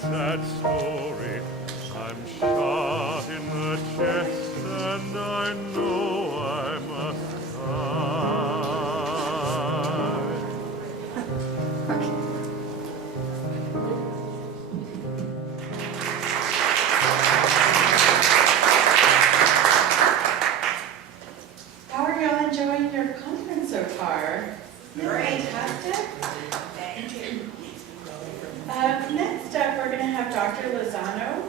sad story. I'm shot in the chest and I know I must die. How are y'all enjoying your conference so far? Fantastic. Next up, we're going to have Dr. Lozano.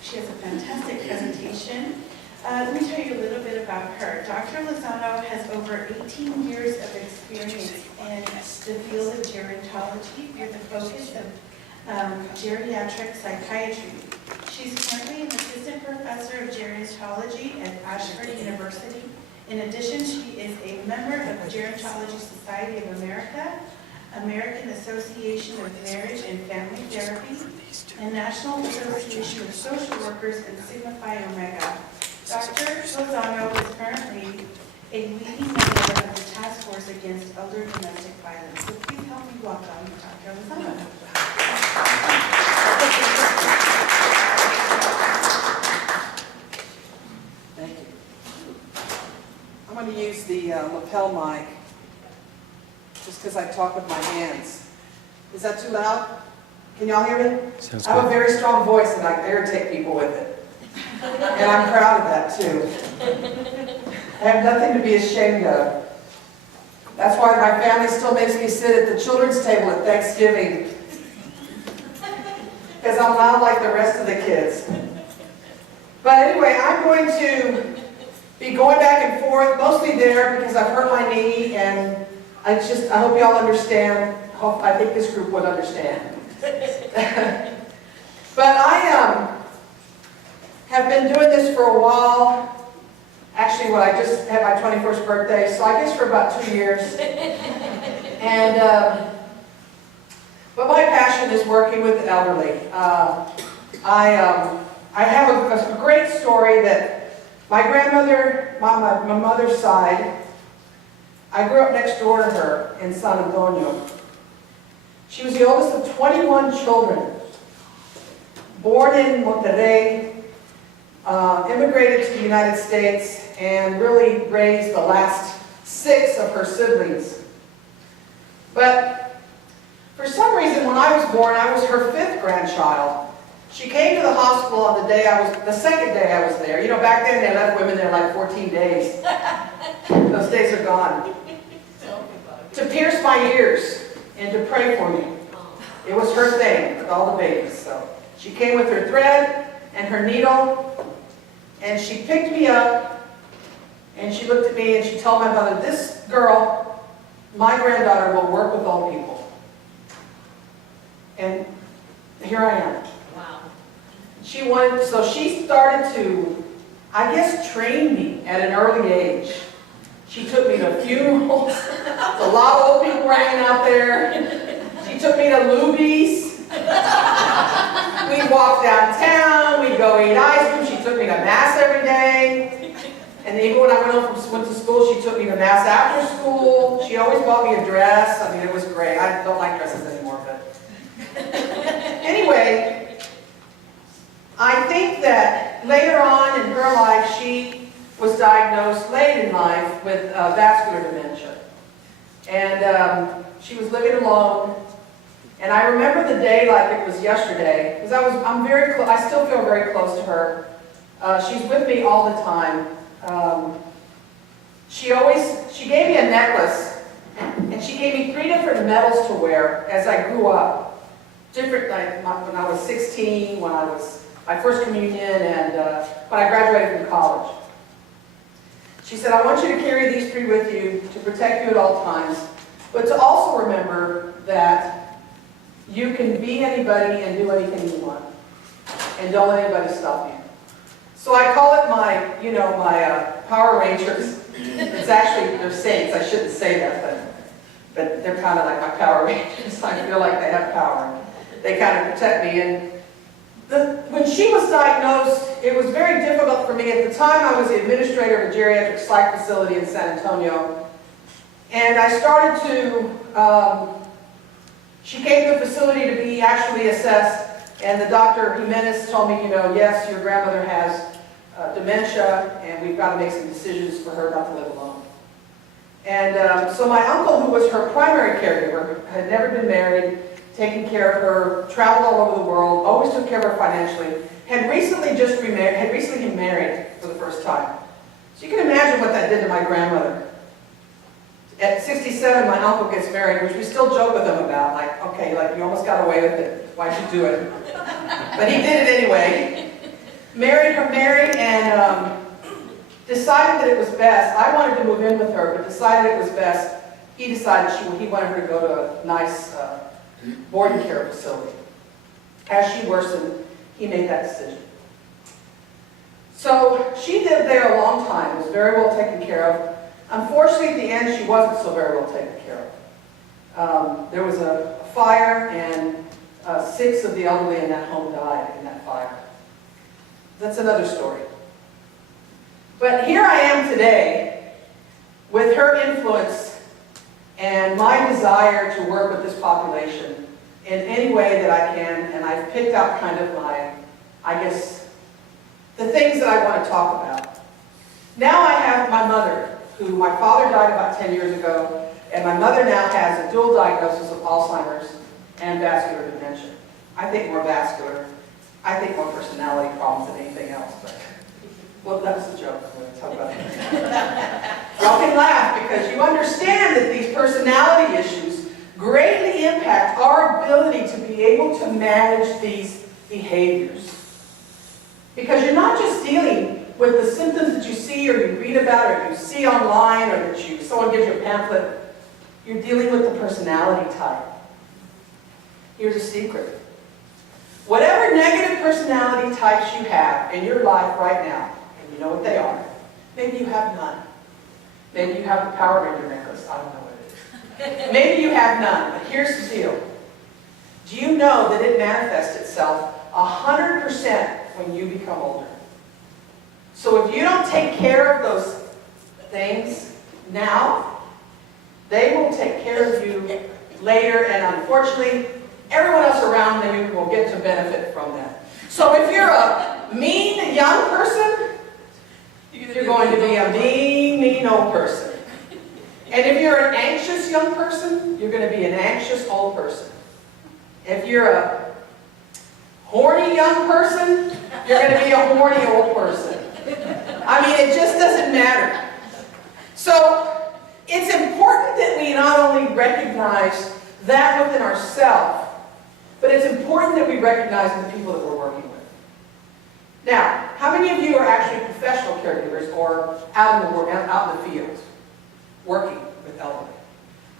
She has a fantastic presentation. Let me tell you a little bit about her. Dr. Lozano has over 18 years of experience in the field of gerontology with the focus of geriatric psychiatry. She's currently an assistant professor of gerontology at Ashford University. In addition, she is a member of the Gerontology Society of America, American Association of Marriage and Family Therapy, and National Association of Social Workers and Sigma Phi Omega. Dr. Lozano is currently a leading member of the Task Force Against Elder Domestic Violence. So please help me welcome Dr. Lozano. Thank you. I'm going to use the lapel mic just because I talk with my hands. Is that too loud? Can y'all hear me? Sounds I have a good. very strong voice and I irritate people with it. And I'm proud of that too. I have nothing to be ashamed of. That's why my family still makes me sit at the children's table at Thanksgiving. Because I'm not like the rest of the kids. But anyway, I'm going to be going back and forth, mostly there because I've hurt my knee, and I hope y'all understand. I think this group would understand. But I have been doing this for a while. Actually, I just had my 21st birthday, so I guess for about 2 years. And but my passion is working with the elderly. I have a great story that my grandmother, my mother's side, I grew up next door to her in San Antonio. She was the oldest of 21 children, born in Monterrey, immigrated to the United States, and really raised the last 6 of her siblings. But for some reason, when I was born, I was her 5th grandchild. She came to the hospital on the second day I was there. You know, back then they left women there like 14 days. Those days are gone. To pierce my ears and to pray for me. It was her thing with all the babies. So she came with her thread and her needle, and she picked me up, and she looked at me and she told my mother, "This girl, my granddaughter, will work with old people." And here I am. Wow. So she started to, I guess, train me at an early age. She took me to funerals. A lot of old people were hanging out there. She took me to Luby's. We'd walk downtown. We'd go eat ice cream. She took me to Mass every day. And even when I went to school, she took me to Mass after school. She always bought me a dress. I mean, it was great. I don't like dresses anymore, but anyway, I think that later on in her life, she was diagnosed late in life with vascular dementia. And she was living alone. And I remember the day like it was yesterday, because I still feel very close to her. She's with me all the time. She gave me a necklace, and she gave me 3 different medals to wear as I grew up. Different, like when I was 16, when I was my first communion, and when I graduated from college. She said, "I want you to carry these 3 with you to protect you at all times, but to also remember that you can be anybody and do anything you want, and don't let anybody stop you." So I call it my Power Rangers. It's actually, they're saints. I shouldn't say that, but they're kind of like my Power Rangers. I feel like they have power. They kind of protect me. And when she was diagnosed, it was very difficult for me. At the time, I was the administrator of a geriatric psych facility in San Antonio. And I started to She came to the facility to be actually assessed, and the Dr. Jimenez told me, yes, your grandmother has dementia, and we've got to make some decisions for her not to live alone. And so my uncle, who was her primary caregiver, had never been married, taken care of her, traveled all over the world, always took care of her financially, had recently been married for the first time. So you can imagine what that did to my grandmother. At 67, my uncle gets married, which we still joke with him about, like, okay, like you almost got away with it. Why'd you do it? But he did it anyway. Married and decided that it was best. I wanted to move in with her, but decided it was best. He decided he wanted her to go to a nice boarding care facility. As she worsened, he made that decision. So she lived there a long time, was very well taken care of. Unfortunately, at the end, she wasn't so very well taken care of. There was a fire, and 6 of the elderly in that home died in that fire. That's another story. But here I am today with her influence and my desire to work with this population in any way that I can, and I've picked out kind of the things that I want to talk about. Now I have my mother, who my father died about 10 years ago, and my mother now has a dual diagnosis of Alzheimer's and vascular dementia. I think more vascular. I think more personality problems than anything else. But, well, that was a joke. I'm going to talk about that. Y'all can laugh because you understand that these personality issues greatly impact our ability to be able to manage these behaviors. Because you're not just dealing with the symptoms that you see or you read about or you see online or that someone gives you a pamphlet. You're dealing with the personality type. Here's a secret. Whatever negative personality types you have in your life right now, and you know what they are, maybe you have none. Maybe you have the Power Ranger necklace. I don't know what it is. Maybe you have none, but here's the deal. Do you know that it manifests itself 100% when you become older? So if you don't take care of those things now, they will take care of you later, and unfortunately, everyone else around you will get to benefit from that. So if you're a mean young person, you're going to be a mean old person. And if you're an anxious young person, you're going to be an anxious old person. If you're a horny young person, you're going to be a horny old person. I mean, it just doesn't matter. So it's important that we not only recognize that within ourselves, but it's important that we recognize the people that we're working with. Now, how many of you are actually professional caregivers or out in the field, working with elderly?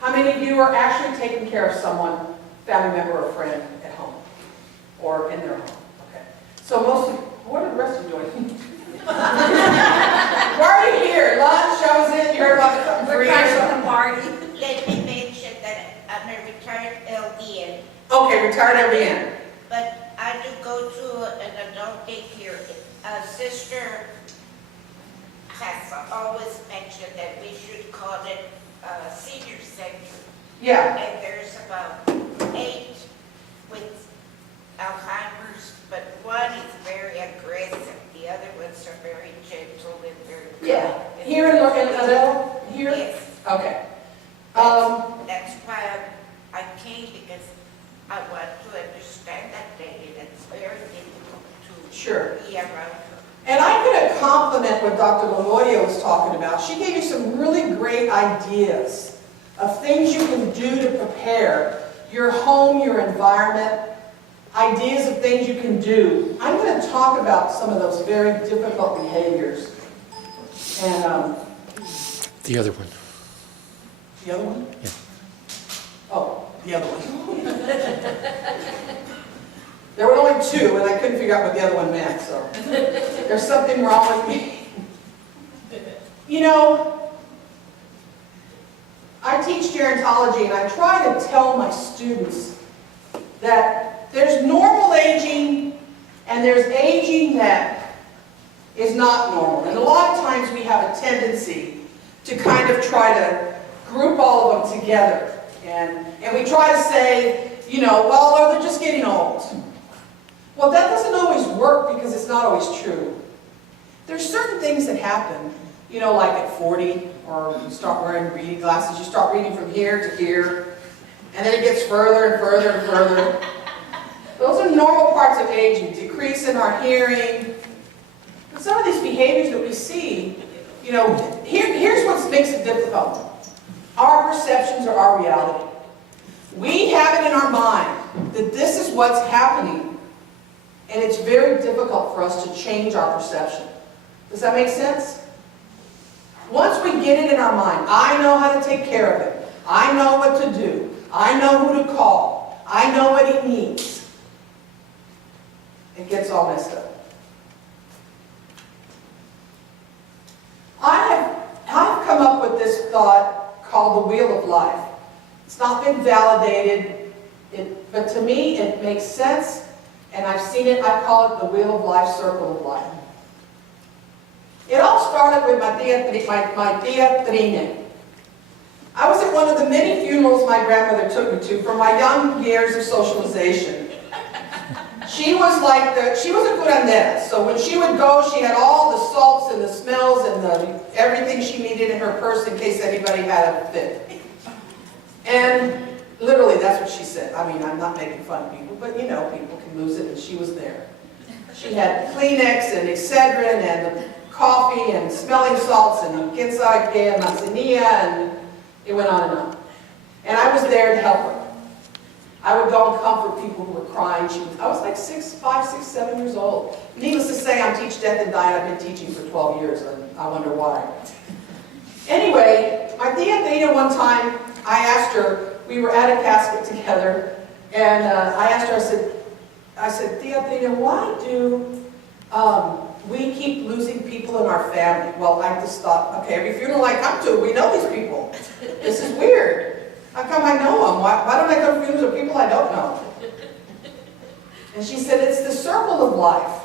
How many of you are actually taking care of someone, family member or friend at home or in their home? Okay. So most of, what are the rest of you doing? Why are you here? Lunch? I was in. You heard about something free or something? Party. Let me mention that I'm a retired LDN. Okay, retired LDN. But I do go to an adult daycare. A sister has always mentioned that we should call it a senior center. Yeah. And there's about 8 with Alzheimer's, but one is very aggressive. The other ones are very gentle and very Yeah. kind. Here in Laredo? Here? Yes. Okay. That's why I came, because I want to understand that day, and it's very difficult to Sure. be around her. And I'm going to compliment what Dr. Loloyo was talking about. She gave you some really great ideas of things you can do to prepare your home, your environment, ideas of things you can do. I'm going to talk about some of those very difficult behaviors. And The other one. the other one? Yeah. Oh, the other one. There were only 2, and I couldn't figure out what the other one meant, so there's something wrong with me. You know, I teach gerontology, and I try to tell my students that there's normal aging, and there's aging that is not normal. And a lot of times we have a tendency to kind of try to group all of them together. And we try to say well, or they're just getting old. Well, that doesn't always work because it's not always true. There's certain things that happen, like at 40, or you start wearing reading glasses, you start reading from here to here, and then it gets further and further and further. Those are normal parts of aging, decrease in our hearing. But some of these behaviors that we see, here's what makes it difficult. Our perceptions are our reality. We have it in our mind that this is what's happening, and it's very difficult for us to change our perception. Does that make sense? Once we get it in our mind, I know how to take care of it. I know what to do. I know who to call. I know what he needs. It gets all messed up. I've come up with this thought called the wheel of life. It's not been validated, but to me it makes sense, and I've seen it. I call it the wheel of life, circle of life. It all started with my tia Trina. I was at one of the many funerals my grandmother took me to from my young years of socialization. She was she was a curandera, so when she would go, she had all the salts and the smells and everything she needed in her purse in case anybody had a fit. And literally, that's what she said. I mean, I'm not making fun of people, but people can lose it, and she was there. She had Kleenex and Excedrin and the coffee and smelling salts and quince and manzanilla, and it went on and on. And I was there to help her. I would go and comfort people who were crying. I was like 5, 6, 7 years old. Needless to say, I'm Teach Death and Dying. I've been teaching for 12 years, and I wonder why. Anyway, my tia Theta one time, I asked her, we were at a casket together, and I asked her, I said, Tia Theta, why do we keep losing people in our family? Well, I just thought, okay, every funeral I come to, we know these people. This is weird. How come I know them? Why don't I go to funerals of people I don't know? And she said, it's the circle of life.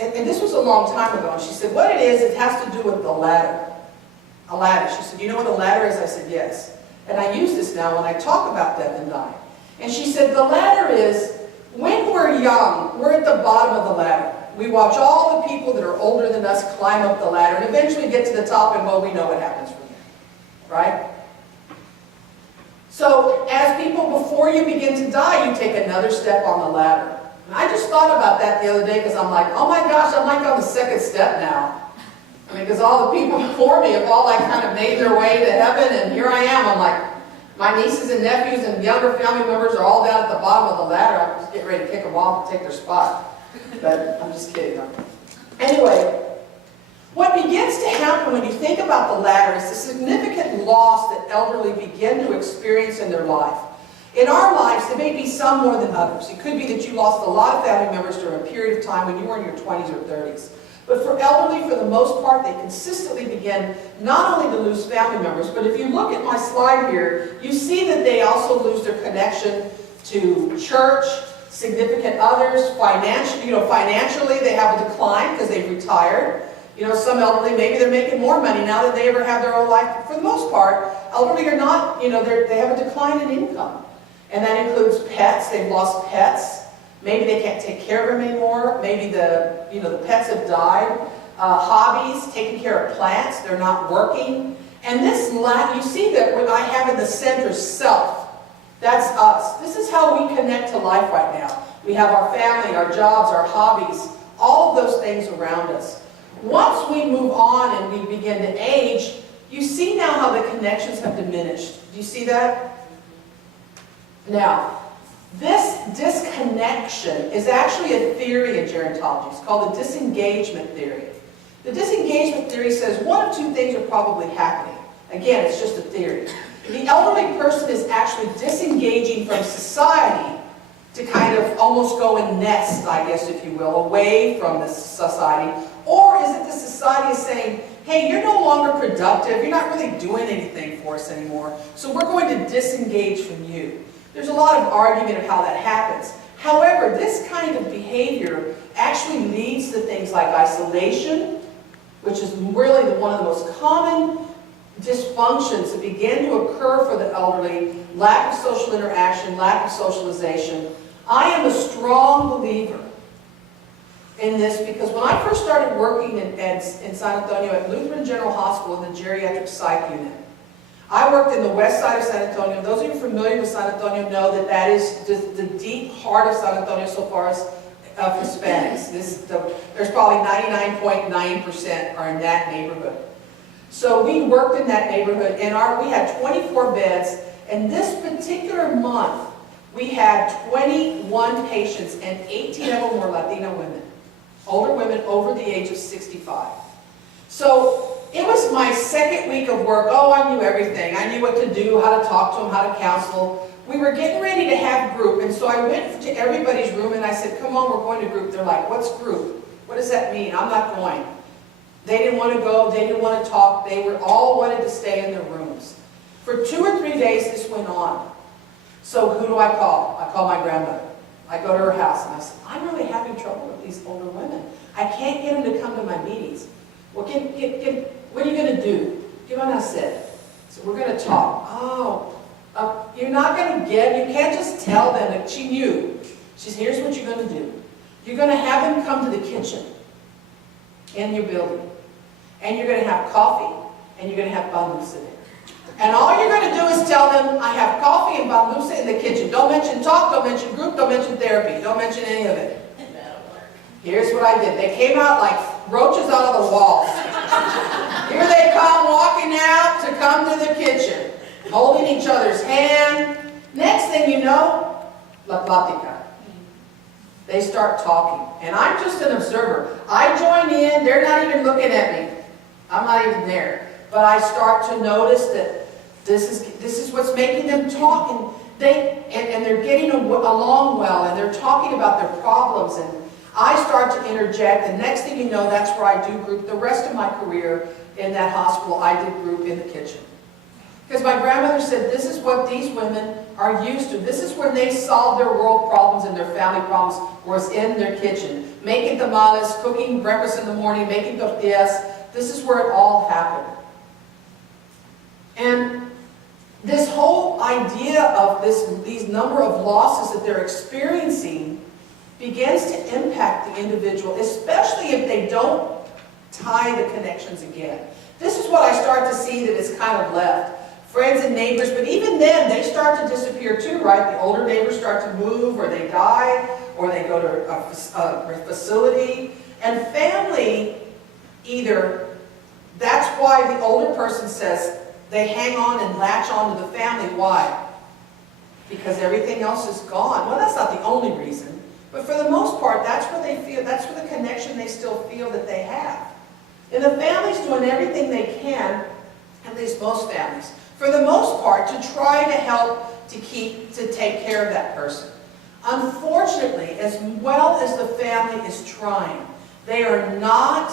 And this was a long time ago. And she said, what it is, it has to do with the ladder. A ladder. She said, you know what a ladder is? I said, yes. And I use this now when I talk about death and dying. And she said, the ladder is, when we're young, we're at the bottom of the ladder. We watch all the people that are older than us climb up the ladder and eventually get to the top, and well, we know what happens from there. Right? So, as people, before you begin to die, you take another step on the ladder. And I just thought about that the other day because I'm like, oh my gosh, I'm like on the second step now. I mean, because all the people before me have all kind of made their way to heaven, and here I am. I'm like, my nieces and nephews and younger family members are all down at the bottom of the ladder. I'm just getting ready to kick them off and take their spot. But I'm just kidding. Anyway, what begins to happen when you think about the ladder is the significant loss that elderly begin to experience in their life. In our lives, there may be some more than others. It could be that you lost a lot of family members during a period of time when you were in your 20s or 30s. But for elderly, for the most part, they consistently begin not only to lose family members, but if you look at my slide here, you see that they also lose their connection to church, significant others, financially they have a decline because they've retired. Some elderly, maybe they're making more money now than they ever have their own life. But for the most part, elderly are not, they have a decline in income. And that includes pets. They've lost pets. Maybe they can't take care of them anymore. Maybe the pets have died. Hobbies, taking care of plants, they're not working. And this, you see that what I have in the center, self. That's us. This is how we connect to life right now. We have our family, our jobs, our hobbies, all of those things around us. Once we move on and we begin to age, you see now how the connections have diminished. Do you see that? Now, this disconnection is actually a theory in gerontology. It's called the disengagement theory. The disengagement theory says one of two things are probably happening. Again, it's just a theory. The elderly person is actually disengaging from society to kind of almost go and nest, I guess, if you will, away from this society. Or is it the society is saying, hey, you're no longer productive, you're not really doing anything for us anymore, so we're going to disengage from you. There's a lot of argument of how that happens. However, this kind of behavior actually leads to things like isolation, which is really one of the most common dysfunctions that began to occur for the elderly, lack of social interaction, lack of socialization. I am a strong believer in this because when I first started working in San Antonio at Lutheran General Hospital in the Geriatric Psych unit, I worked in the west side of San Antonio. Those of you familiar with San Antonio know that that is the deep heart of San Antonio so far as of Hispanics. There's probably 99.9% are in that neighborhood. So we worked in that neighborhood, and we had 24 beds, and this particular month, we had 21 patients, and 18 of them were Latina women, older women over the age of 65. So it was my second week of work. Oh, I knew everything. I knew what to do, how to talk to them, how to counsel. We were getting ready to have group, and so I went to everybody's room, and I said, come on, we're going to group. They're like, what's group? What does that mean? I'm not going. They didn't want to go. They didn't want to talk. They were all wanted to stay in their rooms. For 2 or 3 days, this went on. So who do I call? I call my grandmother. I go to her house, and I said, I'm really having trouble with these older women. I can't get them to come to my meetings. Well, what are you going to do? ¿Qué van a hacer? So we're going to talk. Oh, you're not going to you can't just tell them that she knew. She said, here's what you're going to do. You're going to have them come to the kitchen in your building. And you're going to have coffee, and you're going to have bambusa there. And all you're going to do is tell them, I have coffee and bambusa in the kitchen. Don't mention talk, don't mention group, don't mention therapy, don't mention any of it. Here's what I did. They came out like roaches out of the walls. Here they come walking out to come to the kitchen, holding each other's hand. Next thing you know, la plática. They start talking. And I'm just an observer. I join in. They're not even looking at me. I'm not even there. But I start to notice that this is what's making them talk. And they're getting along well. And they're talking about their problems. And I start to interject. And next thing you know, that's where I do group. The rest of my career in that hospital, I did group in the kitchen. Because my grandmother said, this is what these women are used to. This is when they solve their world problems and their family problems, was in their kitchen. Making tamales, cooking breakfast in the morning, making tortillas. This is where it all happened. And this whole idea of these number of losses that they're experiencing begins to impact the individual, especially if they don't tie the connections again. This is what I start to see that is kind of left. Friends and neighbors, but even then, they start to disappear too, right? The older neighbors start to move, or they die, or they go to a facility. And family, that's why the older person says they hang on and latch on to the family. Why? Because everything else is gone. Well, that's not the only reason. But for the most part, that's where they feel, that's where the connection they still feel that they have. And the family's doing everything they can, at least most families, for the most part, to try to help to take care of that person. Unfortunately, as well as the family is trying, they are not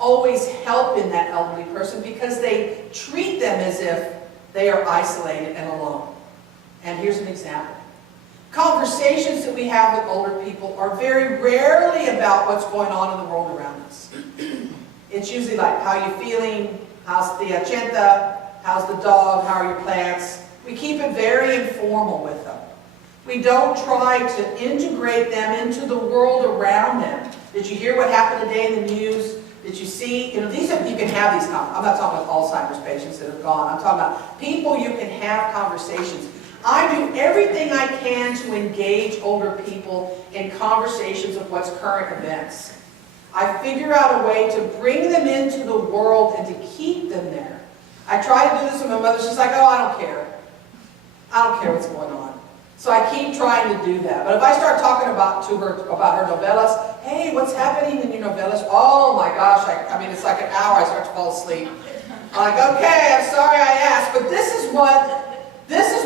always helping that elderly person because they treat them as if they are isolated and alone. And here's an example. Conversations that we have with older people are very rarely about what's going on in the world around us. It's usually like, how are you feeling? How's the achenta? How's the dog? How are your plants? We keep it very informal with them. We don't try to integrate them into the world around them. Did you hear what happened today in the news? Did you see? You can have these. I'm not talking about Alzheimer's patients that are gone. I'm talking about people you can have conversations. I do everything I can to engage older people in conversations of what's current events. I figure out a way to bring them into the world and to keep them there. I try to do this with my mother. She's like, oh, I don't care. I don't care what's going on. So I keep trying to do that. But if I start talking to her about her novellas, hey, what's happening in your novellas? Oh my gosh, I mean, it's like an hour, I start to fall asleep. I'm like, okay, I'm sorry I asked, but this is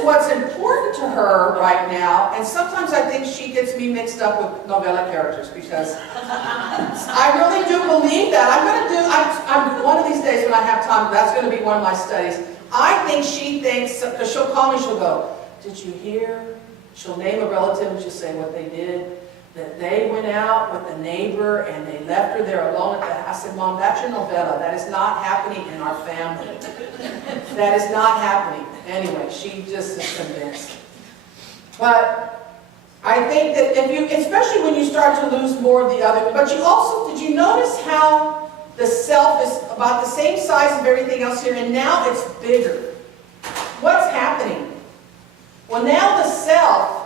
what's important to her right now. And sometimes I think she gets me mixed up with novella characters because I really do believe that. I'm one of these days when I have time, that's going to be one of my studies. I think she thinks, because she'll call me, she'll go, did you hear? She'll name a relative and she'll say what they did. that they went out with a neighbor and they left her there alone at the house. I said, Mom, that's your novella. That is not happening in our family. That is not happening. Anyway, she just is convinced. But I think that if you, especially when you start to lose more of the other, but you also, did you notice how the self is about the same size of everything else here, and now it's bigger? What's happening? Well, now the self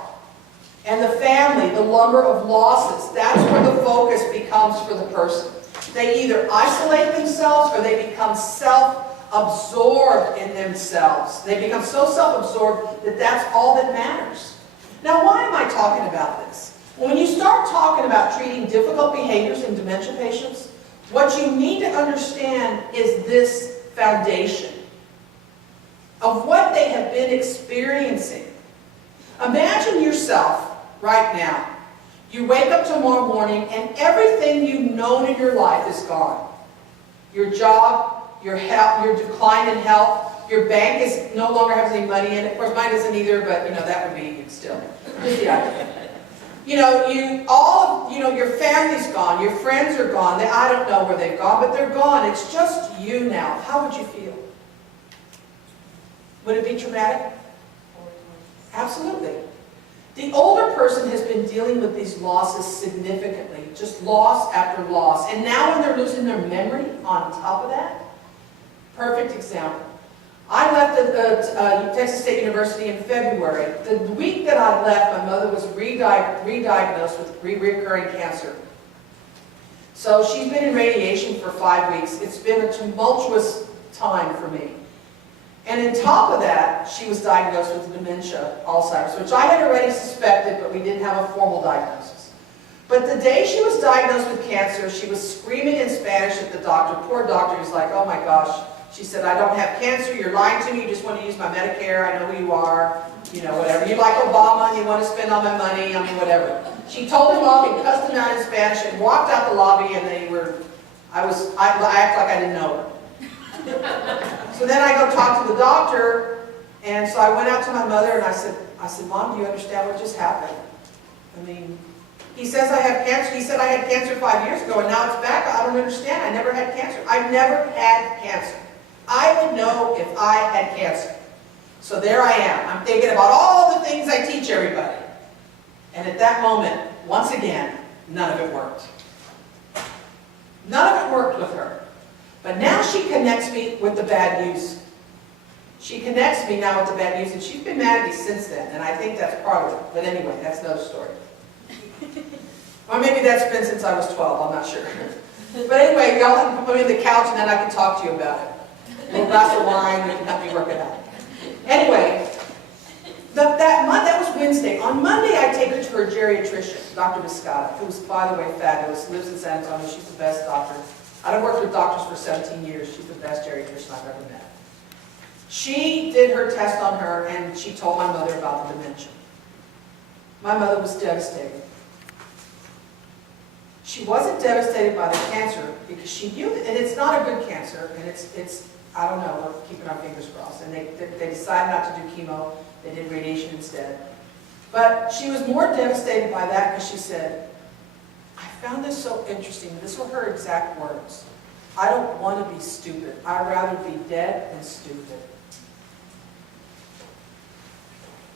and the family, the number of losses, that's where the focus becomes for the person. They either isolate themselves or they become self-absorbed in themselves. They become so self-absorbed that that's all that matters. Now, why am I talking about this? Well, when you start talking about treating difficult behaviors in dementia patients, what you need to understand is this foundation of what they have been experiencing. Imagine yourself right now. You wake up tomorrow morning and everything you've known in your life is gone. Your job, your health, your decline in health, your bank is no longer has any money in it. Of course, mine doesn't either, but that would be still. Just the idea. Your family's gone, your friends are gone. I don't know where they've gone, but they're gone. It's just you now. How would you feel? Would it be traumatic? Absolutely. The older person has been dealing with these losses significantly, just loss after loss. And now when they're losing their memory on top of that, perfect example. I left Texas State University in February. The week that I left, my mother was re-diagnosed with recurring cancer. So she's been in radiation for 5 weeks. It's been a tumultuous time for me. And on top of that, she was diagnosed with dementia, Alzheimer's, which I had already suspected, but we didn't have a formal diagnosis. But the day she was diagnosed with cancer, she was screaming in Spanish at the doctor. Poor doctor, he's like, oh my gosh. She said, I don't have cancer, you're lying to me, you just want to use my Medicare, I know who you are, whatever. You like Obama and you want to spend all my money, whatever. She told him off, he cussed him out in Spanish and walked out the lobby, and I act like I didn't know her. So then I go talk to the doctor, and so I went out to my mother and I said, Mom, do you understand what just happened? He says I have cancer. He said I had cancer 5 years ago and now it's back. I don't understand. I never had cancer. I've never had cancer. I would know if I had cancer. So there I am. I'm thinking about all the things I teach everybody. And at that moment, once again, none of it worked. None of it worked with her. But now she connects me with the bad news. She connects me now with the bad news, and she's been mad at me since then, and I think that's part of it. But anyway, that's another story. Or maybe that's been since I was 12, I'm not sure. But anyway, y'all can put me on the couch and then I can talk to you about it. A little glass of wine, you can help me work it out. Anyway, that was Wednesday. On Monday, I take her to her geriatrician, Dr. Biscotta, who is, by the way, fabulous, lives in San Antonio. She's the best doctor. I've worked with doctors for 17 years. She's the best geriatrician I've ever met. She did her test on her, and she told my mother about the dementia. My mother was devastated. She wasn't devastated by the cancer because she knew that, and it's not a good cancer, and it's I don't know, we're keeping our fingers crossed. And they decided not to do chemo. They did radiation instead. But she was more devastated by that because she said, I found this so interesting. These were her exact words. I don't want to be stupid. I'd rather be dead than stupid.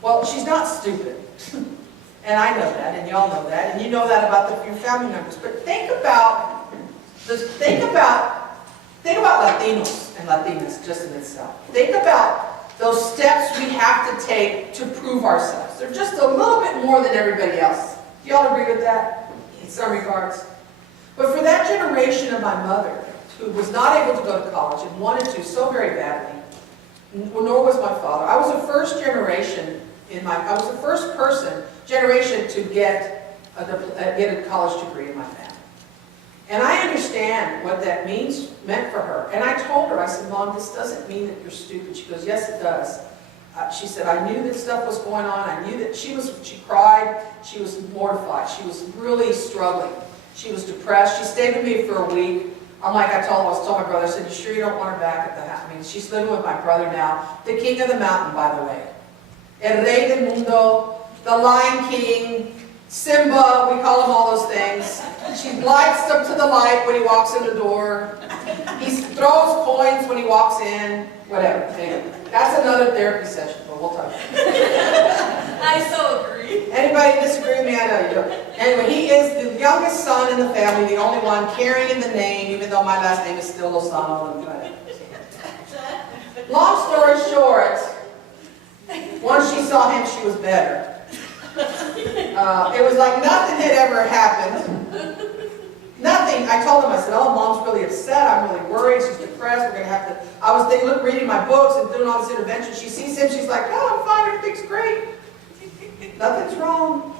Well, she's not stupid. And I know that, and y'all know that, and you know that about your family members. But think about Latinos and Latinas just in itself. Think about those steps we have to take to prove ourselves. They're just a little bit more than everybody else. Do y'all agree with that? In some regards. But for that generation of my mother, who was not able to go to college and wanted to so very badly, nor was my father. I was the first generation to get a college degree in my family. And I understand what that meant for her. And I told her, I said, Mom, this doesn't mean that you're stupid. She goes, yes, it does. She said, I knew that stuff was going on. I knew that she cried. She was mortified. She was really struggling. She was depressed. She stayed with me for a week. I told my brother, I said, you sure you don't want her back at the house? She's living with my brother now. The king of the mountain, by the way. El rey del mundo, the Lion King, Simba, we call him all those things. She lights up to the light when he walks in the door. He throws coins when he walks in, whatever. Anyway, that's another therapy session, but we'll talk about it. I so agree. Anybody disagree with me? I know you don't. Anyway, he is the youngest son in the family, the only one carrying the name, even though my last name is still Lozano. Long story short, once she saw him, she was better. It was like nothing had ever happened. Nothing. I told him, I said, oh, Mom's really upset. I'm really worried. She's depressed. We're going to have to. I was reading my books and doing all this intervention. She sees him. She's like, oh, I'm fine. Everything's great. Nothing's wrong.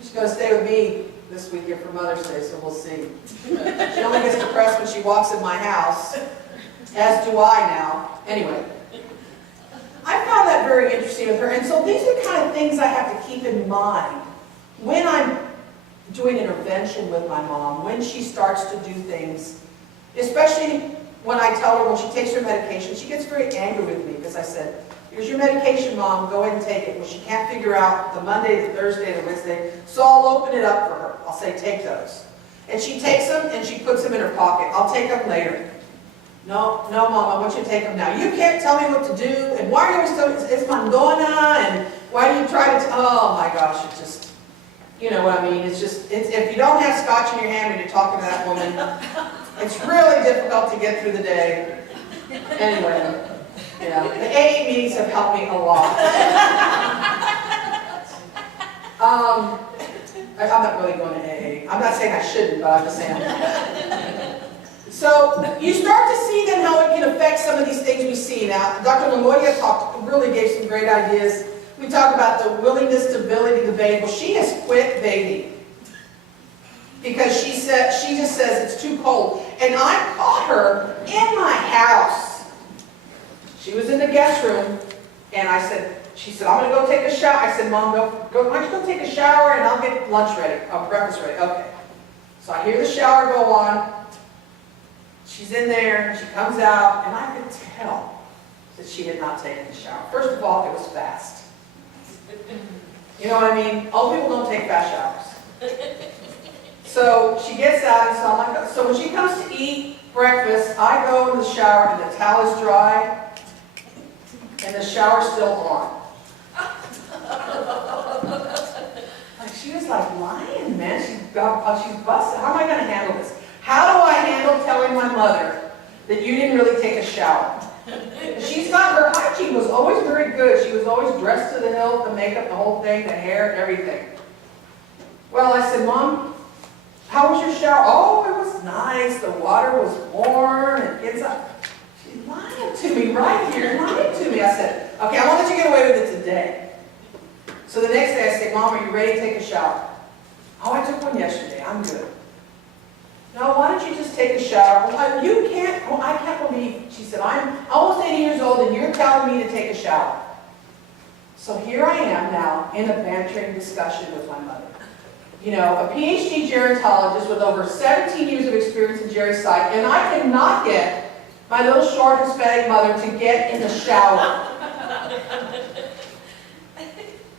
She's going to stay with me this weekend for Mother's Day, so we'll see. She only gets depressed when she walks in my house, as do I now. Anyway. I found that very interesting with her, and so these are kind of things I have to keep in mind when I'm doing intervention with my mom, when she starts to do things, especially when I tell her when she takes her medication. She gets very angry with me because I said, here's your medication, Mom, go ahead and take it. Well, she can't figure out the Monday, the Thursday, the Wednesday, so I'll open it up for her. I'll say, take those. And she takes them and she puts them in her pocket. I'll take them later. No, Mom, I want you to take them now. You can't tell me what to do, and why are you always telling me it's mandona, and why do you try to oh my gosh, it's just, you know what I mean, if you don't have scotch in your hand when you're talking to that woman, it's really difficult to get through the day. Anyway, yeah, the AA meetings have helped me a lot. I'm not really going to AA. I'm not saying I shouldn't, but I'm just saying. So you start to see then how it can affect some of these things we see. Now, Dr. Lamoya really gave some great ideas. We talk about the willingness to ability to bathe. Well, she has quit bathing because she just says it's too cold. And I caught her in my house. She was in the guest room, and she said, I'm going to go take a shower. I said, Mom, why don't you go take a shower and I'll get lunch ready, breakfast ready. Okay. So I hear the shower go on. She's in there, and she comes out, and I could tell that she had not taken a shower. First of all, it was fast. You know what I mean? Old people don't take fast showers. So she gets out, and so I'm like, so when she comes to eat breakfast, I go in the shower, and the towel is dry, and the shower's still on. Like, she was like lying, man. She's busted. How am I going to handle this? How do I handle telling my mother that you didn't really take a shower? Her hygiene was always very good. She was always dressed to the hilt, the makeup, the whole thing, the hair, everything. Well, I said, Mom, how was your shower? Oh, it was nice. The water was warm. And it's she's lying to me right here, lying to me. I said, okay, I won't let you get away with it today. So the next day I said, Mom, are you ready to take a shower? Oh, I took one yesterday. I'm good. No, why don't you just take a shower? Well, you can't. Well, I can't believe. She said, I'm almost 80 years old and you're telling me to take a shower. So here I am now in a bantering discussion with my mother. You know, a PhD gerontologist with over 17 years of experience in geri-psych, and I cannot get my little short Hispanic mother to get in the shower.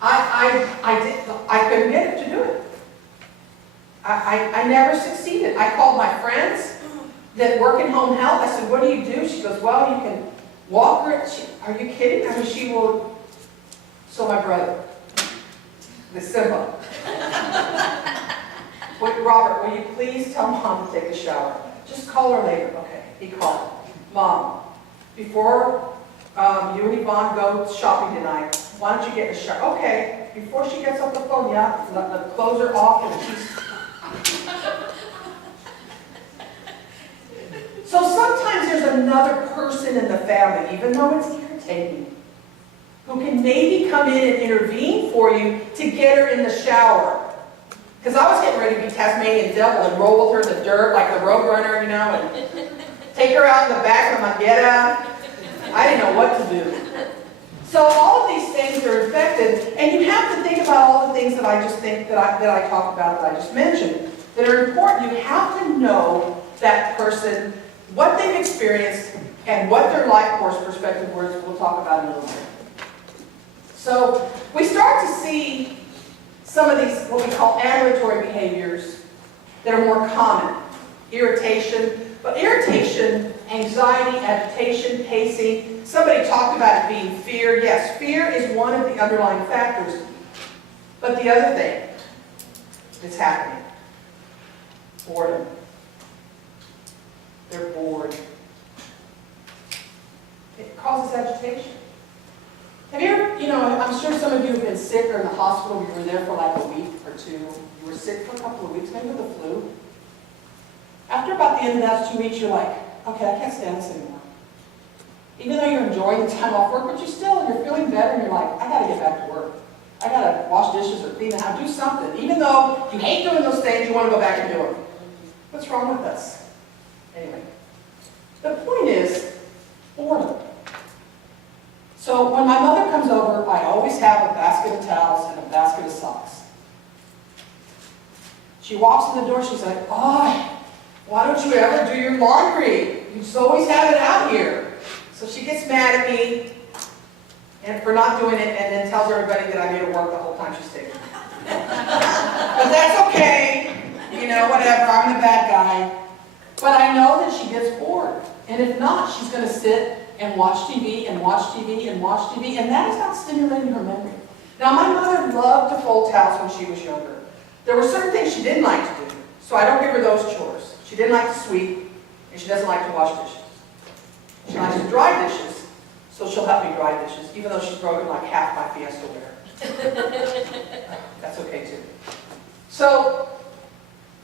I couldn't get her to do it. I never succeeded. I called my friends that work in home health. I said, what do you do? She goes, well, you can walk her. Are you kidding? I mean, she will. So my brother, the Simba. Robert, will you please tell Mom to take a shower? Just call her later. Okay, he called. Mom, before you and Yvonne go shopping tonight, why don't you get a shower? Okay, before she gets off the phone, yeah, the clothes are off and she's... So sometimes there's another person in the family, even though it's irritating, who can maybe come in and intervene for you to get her in the shower. Because I was getting ready to be Tasmanian devil and roll with her in the dirt like the road runner, you know, and take her out in the back of my get-out. I didn't know what to do. So all of these things are affected, and you have to think about all the things that I just think that I talk about, that I just mentioned, that are important. You have to know that person, what they've experienced, and what their life course perspective was. We'll talk about in a little bit. So we start to see some of these, what we call ambulatory behaviors that are more common. Irritation, but irritation, anxiety, agitation, pacing. Somebody talked about it being fear. Yes, fear is one of the underlying factors. But the other thing that's happening, boredom. They're bored. It causes agitation. Have you ever, I'm sure some of you have been sick or in the hospital, you were there for like a week or two. You were sick for a couple of weeks, maybe with the flu. After about the end of that 2 weeks, you're like, okay, I can't stand this anymore. Even though you're enjoying the time off work, but you're feeling better, and you're like, I gotta get back to work. I gotta wash dishes or clean the house, do something. Even though you hate doing those things, you want to go back and do them. What's wrong with us? Anyway, the point is boredom. So when my mother comes over, I always have a basket of towels and a basket of socks. She walks in the door, she's like, oh, why don't you ever do your laundry? You just always have it out here. So she gets mad at me and for not doing it, and then tells everybody that I made her work the whole time she stayed with me. But that's okay. Whatever, I'm the bad guy. But I know that she gets bored. And if not, she's going to sit and watch TV and watch TV and watch TV, and that is not stimulating her memory. Now, my mother loved to fold towels when she was younger. There were certain things she didn't like to do, so I don't give her those chores. She didn't like to sweep, and she doesn't like to wash dishes. She likes to dry dishes, so she'll help me dry dishes, even though she's broken like half my Fiesta ware. That's okay too. So,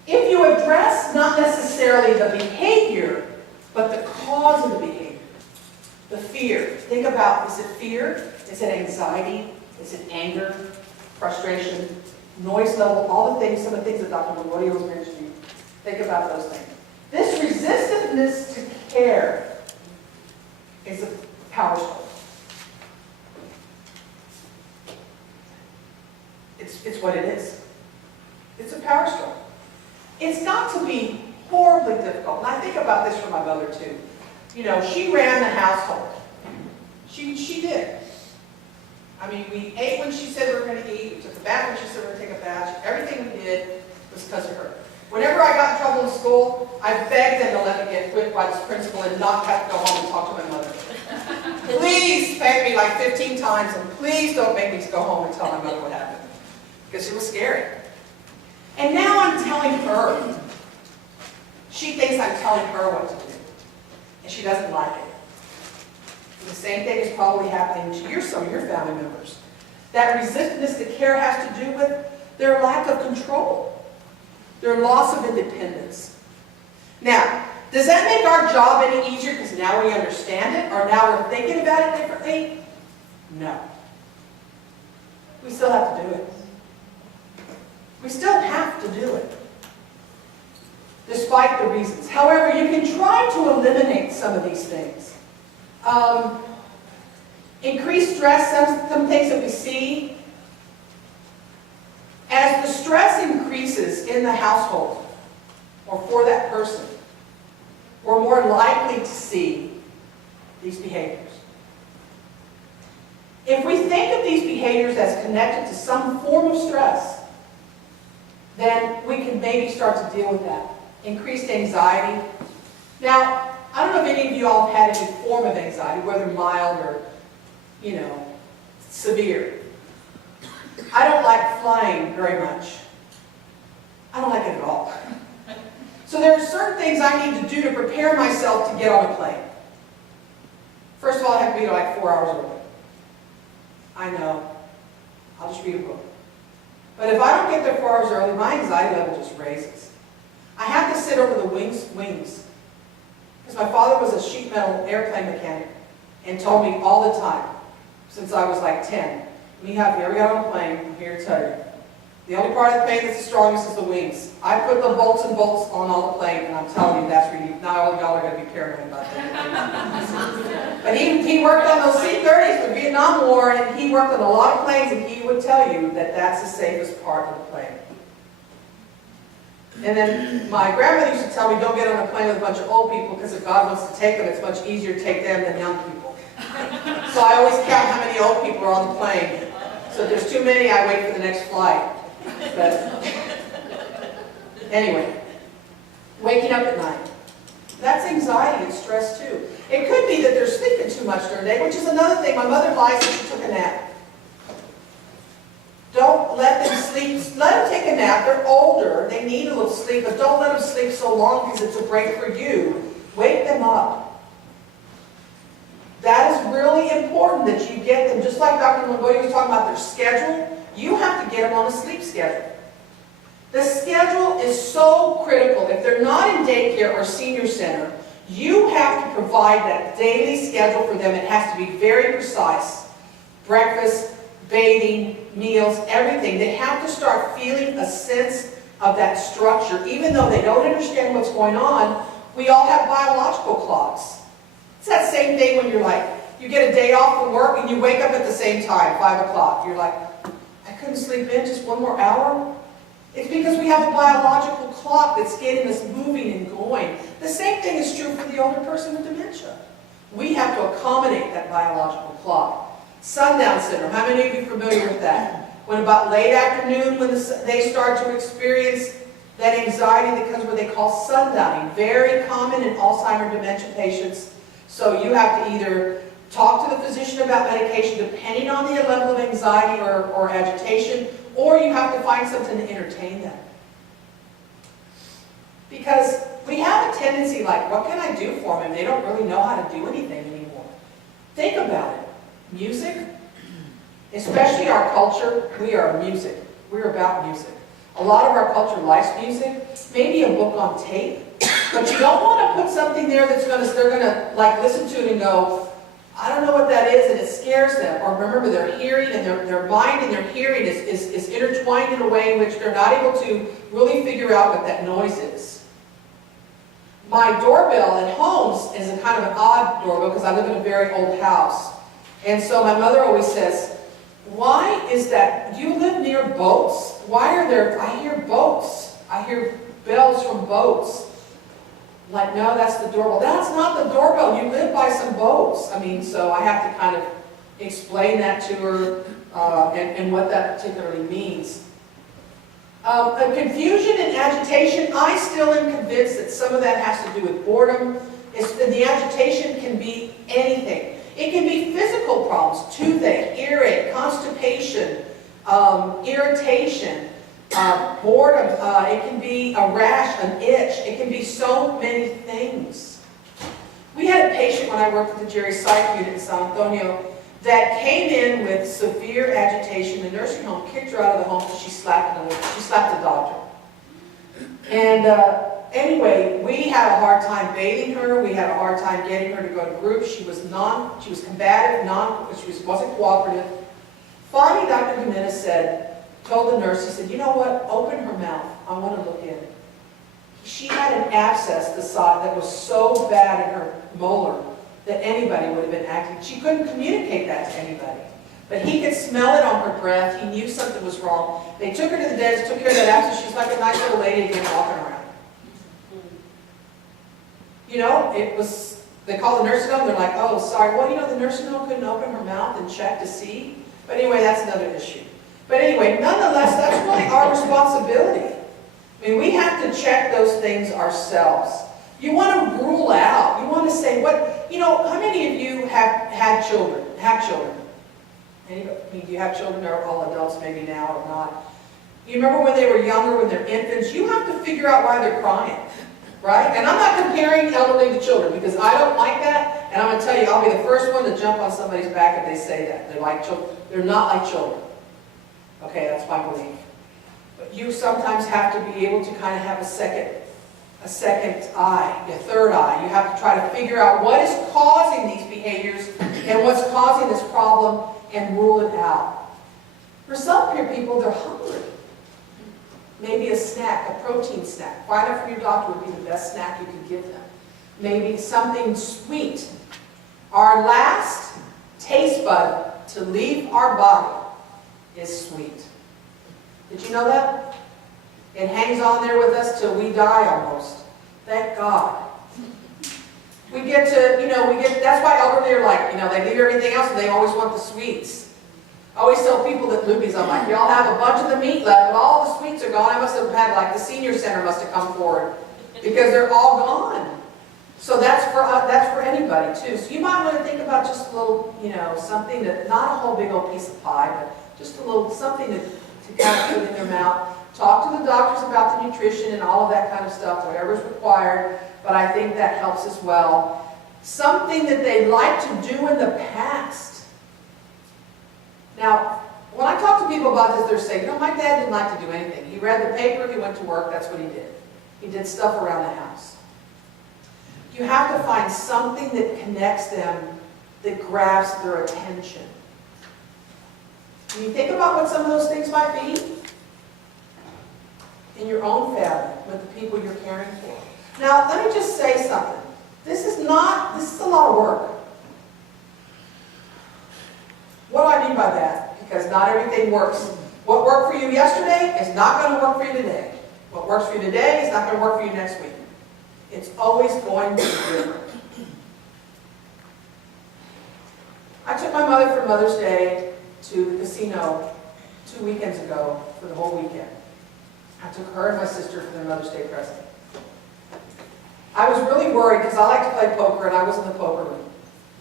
if you address not necessarily the behavior, but the cause of the behavior, the fear. Think about, is it fear? Is it anxiety? Is it anger? Frustration? Noise level? All the things, some of the things that Dr. Melodia was mentioning. Think about those things. This resistiveness to care is a power struggle. It's what it is. It's a power struggle. It's got to be horribly difficult. And I think about this for my mother too. She ran the household. She did. I mean, we ate when she said we were going to eat. We took a bath when she said we were going to take a bath. Everything we did was because of her. Whenever I got in trouble in school, I begged them to let me get whipped by this principal and not have to go home and talk to my mother. Please spank me like 15 times, and please don't make me go home and tell my mother what happened. Because it was scary. And now I'm telling her. She thinks I'm telling her what to do. And she doesn't like it. The same thing is probably happening to some of your family members. That resistance to care has to do with their lack of control, their loss of independence. Now, does that make our job any easier because now we understand it, or now we're thinking about it differently? No. We still have to do it. We still have to do it, despite the reasons. However, you can try to eliminate some of these things. Increased stress, some things that we see. As the stress increases in the household, or for that person, we're more likely to see these behaviors. If we think of these behaviors as connected to some form of stress, then we can maybe start to deal with that. Increased anxiety. Now, I don't know if any of you all have had any form of anxiety, whether mild or, severe. I don't like flying very much. I don't like it at all. So there are certain things I need to do to prepare myself to get on a plane. First of all, I have to be there like 4 hours early. I know. I'll just read a book. But if I don't get there 4 hours early, my anxiety level just raises. I have to sit over the wings. Because my father was a sheet metal airplane mechanic and told me all the time, since I was like 10, Mija, if you ever got on a plane, I'm here to tell you, the only part of the plane that's the strongest is the wings. I put the bolts and bolts on all the plane, and I'm telling you, that's really, not all y'all are going to be paranoid about that. But he worked on those C-30s for the Vietnam War, and he worked on a lot of planes, and he would tell you that that's the safest part of the plane. And then my grandmother used to tell me, don't get on a plane with a bunch of old people, because if God wants to take them, it's much easier to take them than young people. So I always count how many old people are on the plane. So if there's too many, I wait for the next flight. But anyway, waking up at night. That's anxiety and stress too. It could be that they're sleeping too much during the day, which is another thing. My mother lies that she took a nap. Don't let them sleep. Let them take a nap. They're older. They need a little sleep, but don't let them sleep so long because it's a break for you. Wake them up. That is really important that you get them, just like Dr. Longoria was talking about their schedule, you have to get them on a sleep schedule. The schedule is so critical. If they're not in daycare or senior center, you have to provide that daily schedule for them. It has to be very precise. Breakfast, bathing, meals, everything. They have to start feeling a sense of that structure. Even though they don't understand what's going on, we all have biological clocks. It's that same thing when you're like, you get a day off from work and you wake up at the same time, 5 o'clock. You're like, I couldn't sleep in just one more hour? It's because we have a biological clock that's getting us moving and going. The same thing is true for the older person with dementia. We have to accommodate that biological clock. Sundown syndrome, how many of you are familiar with that? When about late afternoon, when they start to experience that anxiety that comes what they call sundowning, very common in Alzheimer's dementia patients. So you have to either talk to the physician about medication depending on the level of anxiety or agitation, or you have to find something to entertain them. Because we have a tendency like, what can I do for them? They don't really know how to do anything anymore. Think about it. Music, especially our culture, we are music. We're about music. A lot of our culture likes music, maybe a book on tape, but you don't want to put something there that's they're going to like listen to it and go, I don't know what that is, and it scares them. Or remember, their hearing and their mind and their hearing is intertwined in a way in which they're not able to really figure out what that noise is. My doorbell at home is a kind of an odd doorbell because I live in a very old house. And so my mother always says, why is that? Do you live near boats? Why are there, I hear boats. I hear bells from boats. I'm like, no, that's the doorbell. That's not the doorbell. You live by some boats. I mean, so I have to kind of explain that to her and what that particularly means. Confusion and agitation, I still am convinced that some of that has to do with boredom. And the agitation can be anything. It can be physical problems, toothache, earache, constipation, irritation, boredom. It can be a rash, an itch. It can be so many things. We had a patient when I worked at the geri-psych unit in San Antonio that came in with severe agitation. The nursing home kicked her out of the home because she slapped the doctor. And anyway, we had a hard time bathing her. We had a hard time getting her to go to groups. She was combative, she wasn't cooperative. Finally, Dr. Jimenez told the nurse, he said, you know what, open her mouth. I want to look in. She had an abscess the side that was so bad in her molar that anybody would have been acting. She couldn't communicate that to anybody. But he could smell it on her breath. He knew something was wrong. They took her to the dentist, took care of that abscess. She's like a nice little lady again walking around. You know, they called the nursing home. They're like, oh, sorry. Well, you know, the nursing home couldn't open her mouth and check to see. But anyway, that's another issue. But anyway, nonetheless, that's really our responsibility. I mean, we have to check those things ourselves. You want to rule out. You want to say, how many of you have had children? Anybody, do you have children? They're all adults maybe now or not. You remember when they were younger, when they're infants? You have to figure out why they're crying, right? And I'm not comparing elderly to children because I don't like that. And I'm going to tell you, I'll be the first one to jump on somebody's back if they say that. They're like children. They're not like children. Okay, that's my belief. But you sometimes have to be able to kind of have a second eye, a third eye. You have to try to figure out what is causing these behaviors and what's causing this problem and rule it out. For some people, they're hungry. Maybe a snack, a protein snack. Find out from your doctor would be the best snack you could give them. Maybe something sweet. Our last taste bud to leave our body is sweet. Did you know that? It hangs on there with us till we die almost. Thank God. We get to, that's why elderly are like, they leave everything else and they always want the sweets. I always tell people that Luby's, I'm like, y'all have a bunch of the meat left, but all the sweets are gone. I must have had, like, the senior center must have come forward because they're all gone. So that's for anybody too. So you might want to think about just a little, you know, something that, not a whole big old piece of pie, but just a little something to kind of put in their mouth. Talk to the doctors about the nutrition and all of that kind of stuff, whatever's required, but I think that helps as well. Something that they like to do in the past. Now, when I talk to people about this, they're saying, you know, my dad didn't like to do anything. He read the paper, he went to work, that's what he did. He did stuff around the house. You have to find something that connects them, that grabs their attention. Can you think about what some of those things might be? In your own family, with the people you're caring for. Now, let me just say something. This is a lot of work. What do I mean by that? Because not everything works. What worked for you yesterday is not going to work for you today. What works for you today is not going to work for you next week. It's always going to be different. I took my mother for Mother's Day to the casino 2 weekends ago for the whole weekend. I took her and my sister for their Mother's Day present. I was really worried because I like to play poker and I was in the poker room.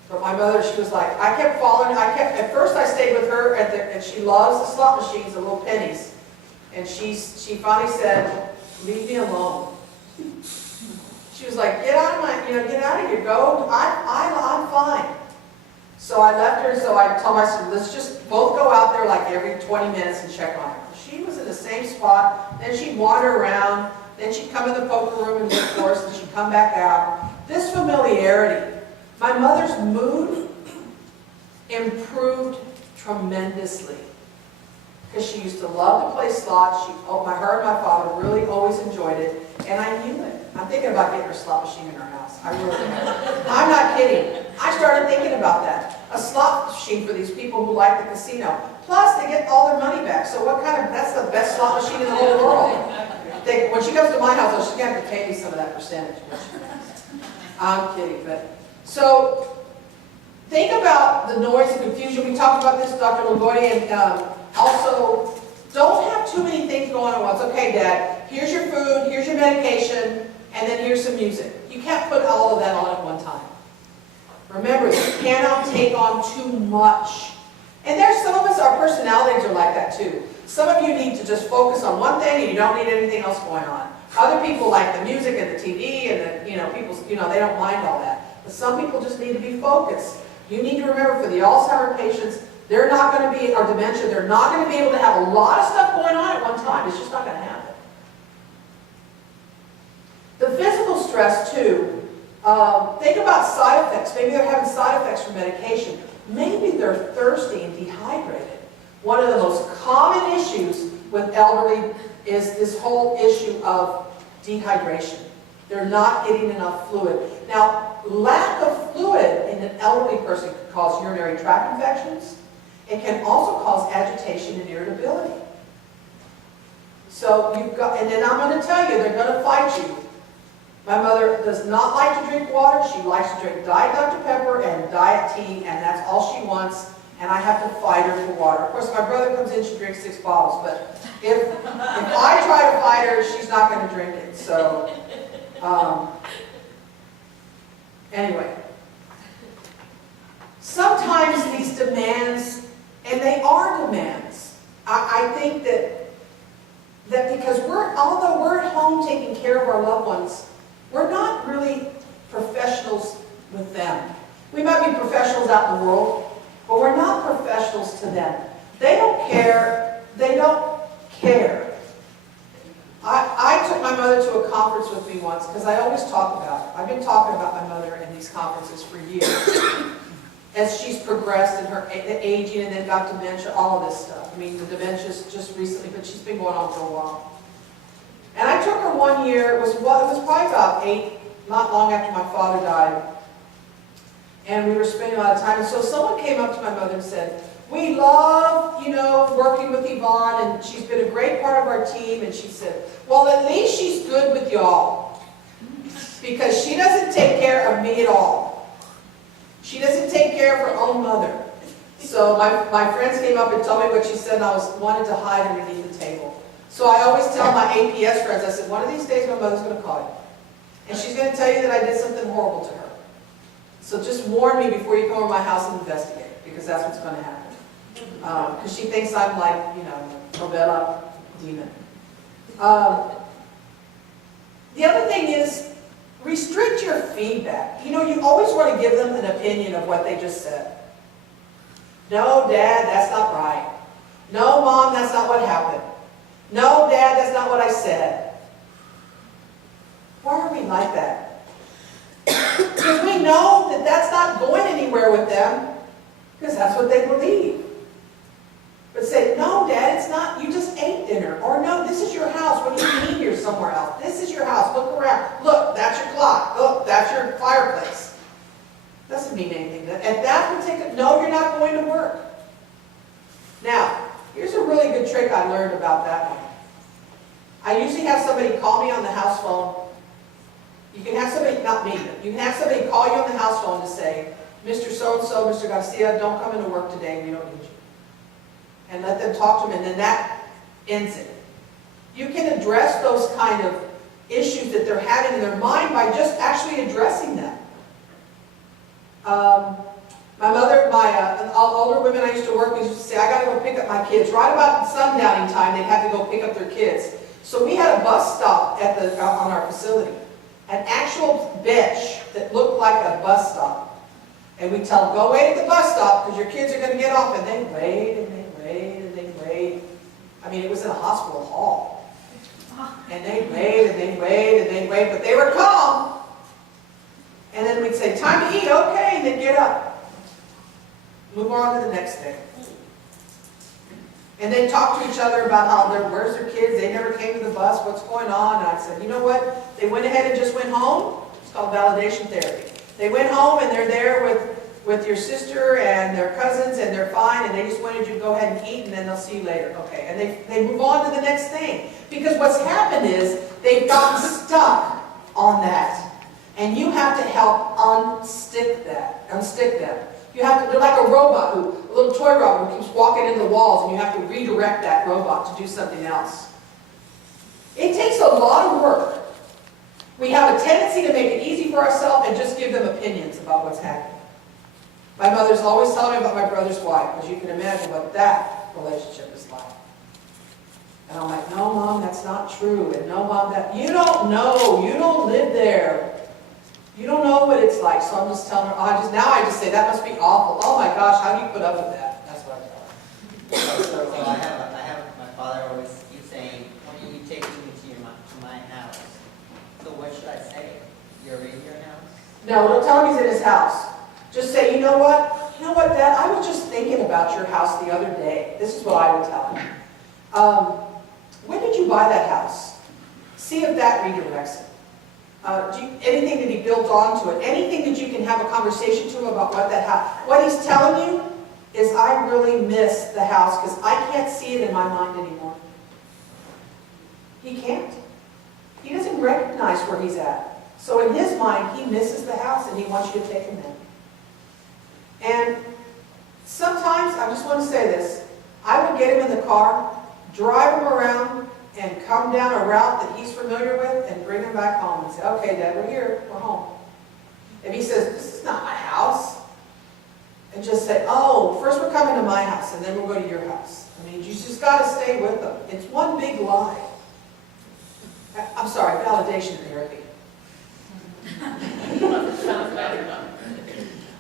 But my mother, she was like, I kept following, at first I stayed with her and she loves the slot machines, the little pennies. And she finally said, leave me alone. She was like, get out of here, go, I'm fine. So I left her, so I told my sister, let's just both go out there like every 20 minutes and check on her. She was in the same spot, then she'd wander around, then she'd come in the poker room and look for us, and she'd come back out. This familiarity. My mother's mood improved tremendously because she used to love to play slots. Her and my father really always enjoyed it, and I knew it. I'm thinking about getting her slot machine in her house. I really am. I'm not kidding. I started thinking about that. A slot machine for these people who like the casino. Plus, they get all their money back. So that's the best slot machine in the whole world. When she comes to my house, she's going to have to pay me some of that percentage. I'm kidding, but... So, think about the noise and confusion. We talked about this, Dr. Longoria, and also, don't have too many things going on at once. Okay, Dad, here's your food, here's your medication, and then here's some music. You can't put all of that on at one time. Remember, you cannot take on too much. And there's some of us, our personalities are like that too. Some of you need to just focus on one thing and you don't need anything else going on. Other people like the music and the TV and they don't mind all that. But some people just need to be focused. You need to remember for the Alzheimer's patients, they're not going to be, or dementia, they're not going to be able to have a lot of stuff going on at one time. It's just not going to happen. The physical stress too, think about side effects. Maybe they're having side effects from medication. Maybe they're thirsty and dehydrated. One of the most common issues with elderly is this whole issue of dehydration. They're not getting enough fluid. Now, lack of fluid in an elderly person can cause urinary tract infections. It can also cause agitation and irritability. So and then I'm going to tell you, they're going to fight you. My mother does not like to drink water. She likes to drink Diet Dr. Pepper and Diet Tea, and that's all she wants. And I have to fight her for water. Of course, my brother comes in, she drinks 6 bottles. But if I try to fight her, she's not going to drink it. So, anyway. Sometimes these demands, and they are demands, I think that because although we're at home taking care of our loved ones, we're not really professionals with them. We might be professionals out in the world, but we're not professionals to them. They don't care. They don't care. I took my mother to a conference with me once because I always talk about it. I've been talking about my mother in these conferences for years. As she's progressed in her aging and then got dementia, all of this stuff. I mean, the dementia's just recently, but she's been going on for a while. And I took her one year, it was probably about 8, not long after my father died. And we were spending a lot of time. And so someone came up to my mother and said, we love, working with Yvonne, and she's been a great part of our team. And she said, well, at least she's good with y'all. Because she doesn't take care of me at all. She doesn't take care of her own mother. So my friends came up and told me what she said, and I wanted to hide underneath the table. So I always tell my APS friends, I said, one of these days my mother's going to call you. And she's going to tell you that I did something horrible to her. So just warn me before you come over my house and investigate, because that's what's going to happen. Because she thinks I'm like, you know, novella demon. The other thing is, restrict your feedback. You know, you always want to give them an opinion of what they just said. No, Dad, that's not right. No, Mom, that's not what happened. No, Dad, that's not what I said. Why are we like that? Because we know that that's not going anywhere with them, because that's what they believe. But say, no, Dad, it's not. You just ate dinner. Or no, this is your house. What do you mean you're somewhere else? This is your house. Look around. Look, that's your clock. Look, that's your fireplace. Doesn't mean anything. And that particular, no, you're not going to work. Now, here's a really good trick I learned about that one. I usually have somebody call me on the house phone. You can have somebody, not me, but you can have somebody call you on the house phone to say, Mr. So-and-so, Mr. Garcia, don't come into work today. We don't need you. And let them talk to them, and then that ends it. You can address those kind of issues that they're having in their mind by just actually addressing them. My mother, older women I used to work with used to say, I got to go pick up my kids. Right about sundowning time, they'd have to go pick up their kids. So we had a bus stop at on our facility. An actual bench that looked like a bus stop. And we'd tell them, go wait at the bus stop because your kids are going to get off. And they'd wait, and they'd wait, and they'd wait. I mean, it was in a hospital hall. And they'd wait, and they'd wait, and they'd wait, but they were calm. And then we'd say, time to eat, okay, and they'd get up. Move on to the next thing. And they'd talk to each other about how where's their kids, they never came to the bus, what's going on? And I said, you know what? They went ahead and just went home. It's called validation therapy. They went home and they're there with your sister and their cousins and they're fine and they just wanted you to go ahead and eat and then they'll see you later. Okay, and they move on to the next thing. Because what's happened is they've gotten stuck on that. And you have to help unstick them. You have to, they're like a robot, a little toy robot who keeps walking into the walls and you have to redirect that robot to do something else. It takes a lot of work. We have a tendency to make it easy for ourselves and just give them opinions about what's happening. My mother's always telling me about my brother's wife, because you can imagine what that relationship is like. And I'm like, no, Mom, that's not true. And no, Mom, you don't know. You don't live there. You don't know what it's like. So I'm just telling her, now I just say, that must be awful. Oh my gosh, how do you put up with that? That's what I tell her. So I have my father always keeps saying, when are you taking me to my house? So what should I say? You're in your house? No, don't tell him he's in his house. Just say, you know what? You know what, Dad? I was just thinking about your house the other day. This is what I would tell him. When did you buy that house? See if that redirects it. Anything that he built onto it, anything that you can have a conversation to him about what that house. What he's telling you is, I really miss the house because I can't see it in my mind anymore. He can't. He doesn't recognize where he's at. So in his mind, he misses the house and he wants you to take him in. And sometimes, I just want to say this, I would get him in the car, drive him around, and come down a route that he's familiar with and bring him back home and say, okay, Dad, we're here, we're home. If he says, this is not my house, and just say, oh, first we're coming to my house and then we'll go to your house. I mean, you just got to stay with them. It's one big lie. I'm sorry, validation therapy.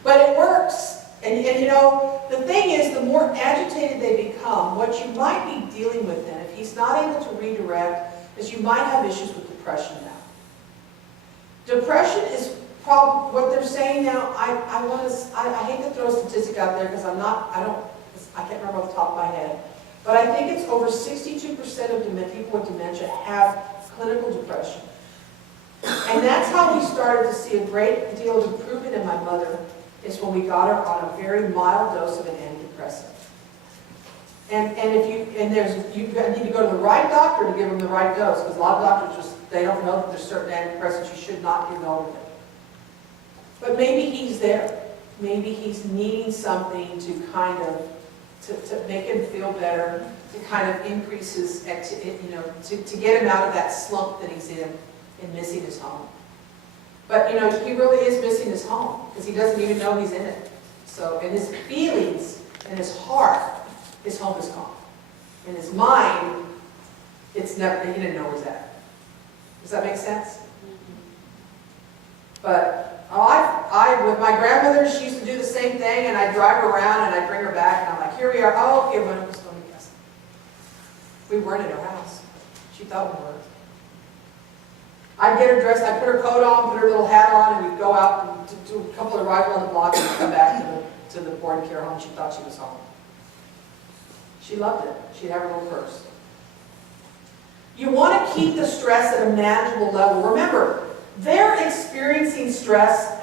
But it works. And you know, the thing is, the more agitated they become, what you might be dealing with then, if he's not able to redirect, is you might have issues with depression now. Depression is probably, what they're saying now, I hate to throw a statistic out there because I can't remember off the top of my head, but I think it's over 62% of people with dementia have clinical depression. And that's how we started to see a great deal of improvement in my mother, is when we got her on a very mild dose of an antidepressant. And you need to go to the right doctor to give them the right dose, because a lot of doctors they don't know that there's certain antidepressants you should not give over them. But maybe he's there. maybe he's needing something to kind of, to make him feel better, to kind of increase his, to get him out of that slump that he's in missing his home. But, he really is missing his home, because he doesn't even know he's in it. So, in his feelings, in his heart, his home is gone. In his mind, it's never, he didn't know where he's at. Does that make sense? But with my grandmother, she used to do the same thing, and I'd drive her around, and I'd bring her back, and I'm like, here we are. Oh, okay, when it was going to guess. We weren't in her house. She thought we were. I'd get her dressed, I'd put her coat on, put her little hat on, and we'd go out and do a couple of rides on the block and come back to the board and care home. She thought she was home. She loved it. She'd have her little purse. You want to keep the stress at a manageable level. Remember, they're experiencing stress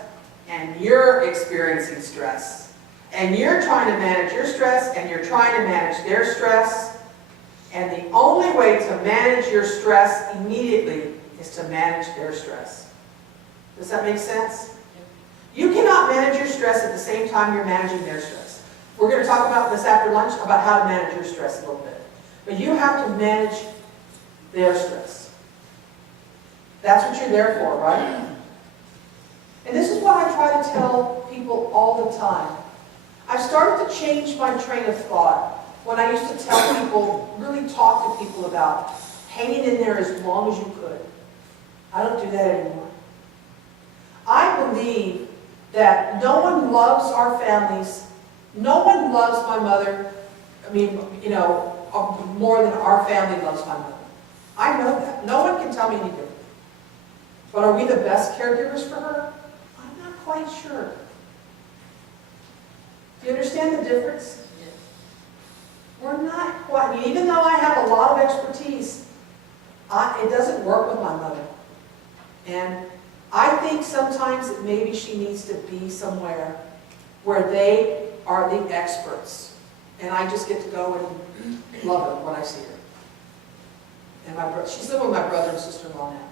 and you're experiencing stress. And you're trying to manage your stress and you're trying to manage their stress. And the only way to manage your stress immediately is to manage their stress. Does that make sense? You cannot manage your stress at the same time you're managing their stress. We're going to talk about this after lunch, about how to manage your stress a little bit. But you have to manage their stress. That's what you're there for, right? And this is what I try to tell people all the time. I've started to change my train of thought when I used to tell people, really talk to people about hanging in there as long as you could. I don't do that anymore. I believe that no one loves our families, no one loves my mother, more than our family loves my mother. I know that. No one can tell me any different. But are we the best caregivers for her? I'm not quite sure. Do you understand the difference? Yes. We're not quite, even though I have a lot of expertise, it doesn't work with my mother. And I think sometimes that maybe she needs to be somewhere where they are the experts. And I just get to go and love her when I see her. And she's living with my brother and sister-in-law now.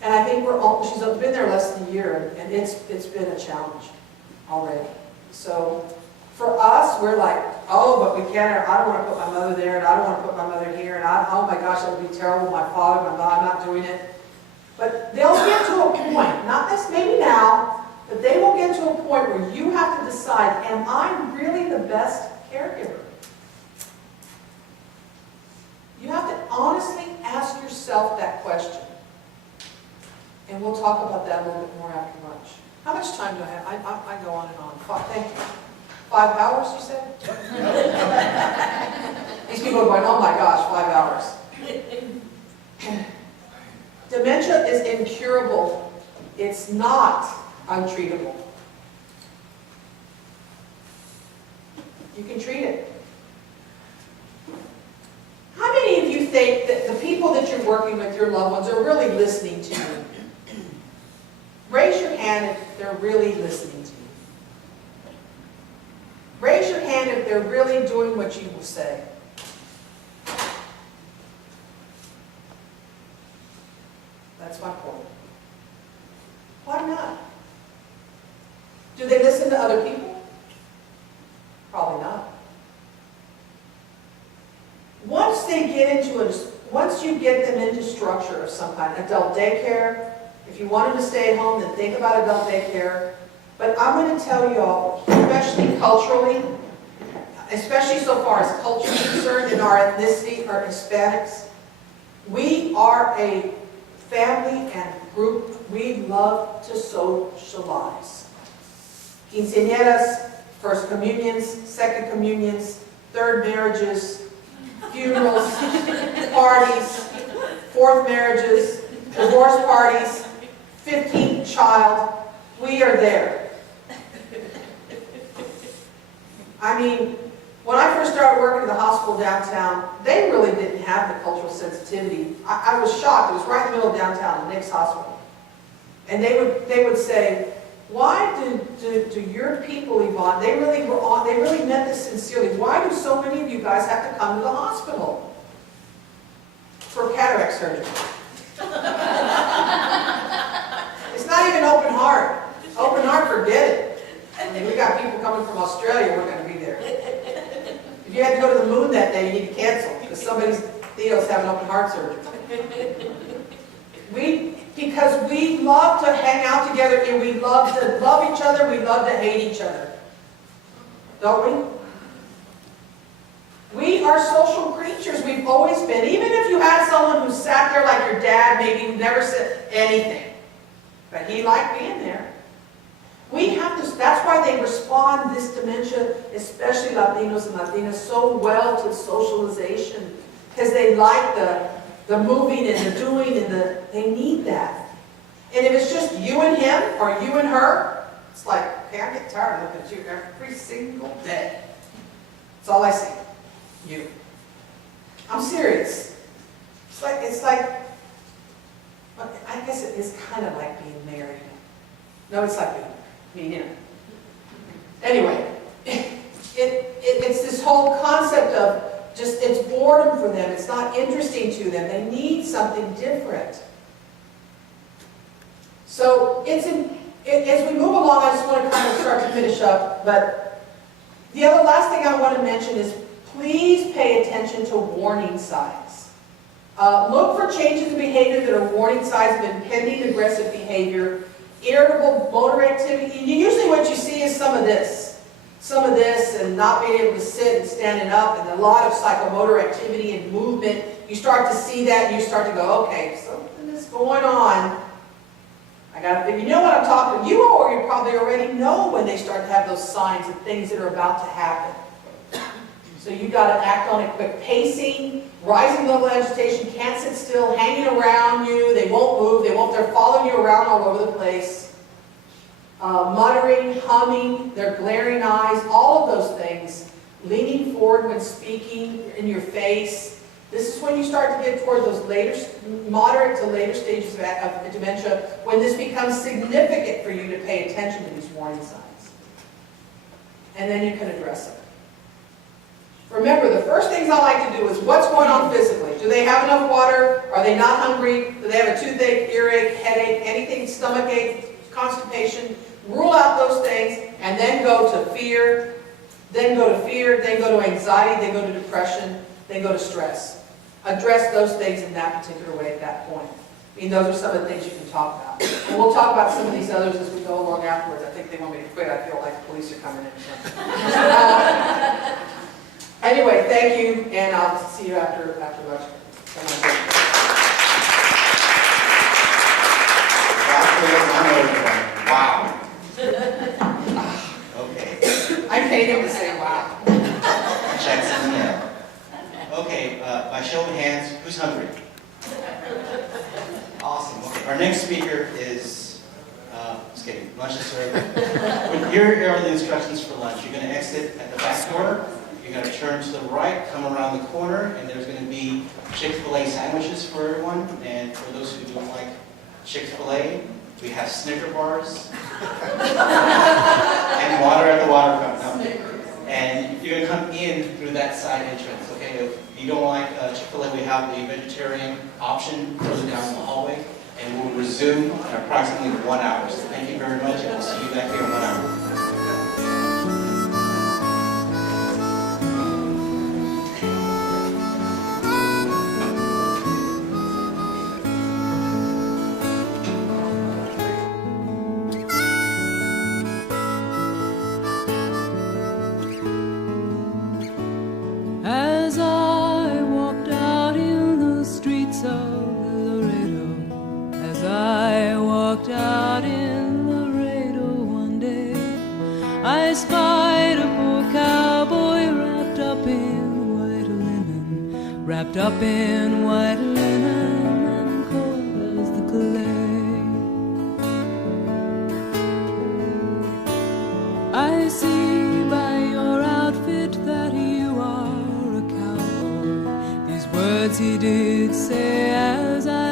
And I think she's been there less than a year, and it's been a challenge already. So for us, we're like, oh, but we can't, I don't want to put my mother there, and I don't want to put my mother here, and oh my gosh, that would be terrible. My father, my mom, I'm not doing it. But they'll get to a point, not this, maybe now, but they will get to a point where you have to decide, am I really the best caregiver? You have to honestly ask yourself that question. And we'll talk about that a little bit more after lunch. How much time do I have? I go on and on. Thank you. 5 hours, you said? These people are going, oh my gosh, 5 hours. Dementia is incurable. It's not untreatable. You can treat it. How many of you think that the people that you're working with, your loved ones, are really listening to you? Raise your hand if they're really listening to you. Raise your hand if they're really doing what you will say. That's my point. Why not? Do they listen to other people? Probably not. Once you get them into structure of some kind, adult daycare, if you want them to stay at home, then think about adult daycare. But I'm going to tell you all, especially culturally, especially so far as culture is concerned in our ethnicity or Hispanics, we are a family and group. We love to socialize. Quinceañeras, first communions, second communions, third marriages, funerals, parties, fourth marriages, divorce parties, 15th child. We are there. I mean, when I first started working at the hospital downtown, they really didn't have the cultural sensitivity. I was shocked. It was right in the middle of downtown, the Nick's Hospital. And they would say, why do your people, Yvonne, they really meant this sincerely. Why do so many of you guys have to come to the hospital for cataract surgery? It's not even open heart. Open heart, forget it. Because we love to hang out together and we love to love each other, we love to hate each other. Don't we? We are social creatures, we've always been. Even if you had someone who sat there like your dad, maybe who never said anything, but he liked being there. We have to, that's why they respond, this dementia, especially Latinos and Latinas, so well to socialization. Because they like the moving and the doing and they need that. And if it's just you and him or you and her, it's like, okay, I get tired of looking at you every single day. That's all I see. You. I'm serious. It's like, I guess it is kind of like being married. No, it's like being married. Anyway, it's this whole concept of just, it's boredom for them. It's not interesting to them. They need something different. So as we move along, I just want to kind of start to finish up. But the other last thing I want to mention is please pay attention to warning signs. Look for changes in behavior that are warning signs of impending aggressive behavior, irritable motor activity. Usually what you see is some of this, and not being able to sit and standing up, and a lot of psychomotor activity and movement. You start to see that, and you start to go, okay, something is going on. I got to think, you know what I'm talking about. You probably already know when they start to have those signs of things that are about to happen. So you got to act on it quick. Pacing, rising level of agitation, can't sit still, hanging around you, they won't move, they're following you around all over the place. Muttering, humming, their glaring eyes, all of those things. Leaning forward when speaking in your face. This is when you start to get toward those moderate to later stages of dementia, when this becomes significant for you to pay attention to these warning signs. And then you can address them. Remember, the first things I like to do is what's going on physically. Do they have enough water? Are they not hungry? Do they have a toothache, earache, headache, anything, stomachache, constipation? Rule out those things and then go to fear, then go to anxiety, then go to depression, then go to stress. Address those things in that particular way at that point. I mean, those are some of the things you can talk about. And we'll talk about some of these others as we go along afterwards. I think they want me to quit. I feel like the police are coming in. Anyway, thank you, and I'll see you after lunch. Wow. Okay. I paid him to say wow. Checks in the mail. Okay, by show of hands, who's hungry? Awesome. Okay, our next speaker is, just kidding, lunch is served. Here are the instructions for lunch. You're going to exit at the back door. You're going to turn to the right, come around the corner, and there's going to be Chick-fil-A sandwiches for everyone. And for those who don't like Chick-fil-A, we have Snicker bars and water at the water fountain. And you're going to come in through that side entrance, okay? If you don't like Chick-fil-A, we have the vegetarian option further down the hallway, and we'll resume in approximately 1 hour. So thank you very much, and we'll see you back here in 1 hour. As I walked out in the streets of Laredo, as I walked out in Laredo one day, I spied a poor cowboy wrapped up in white linen, wrapped up in white linen and cold as the clay. I see by your outfit that you are a cowboy. These words he did say as I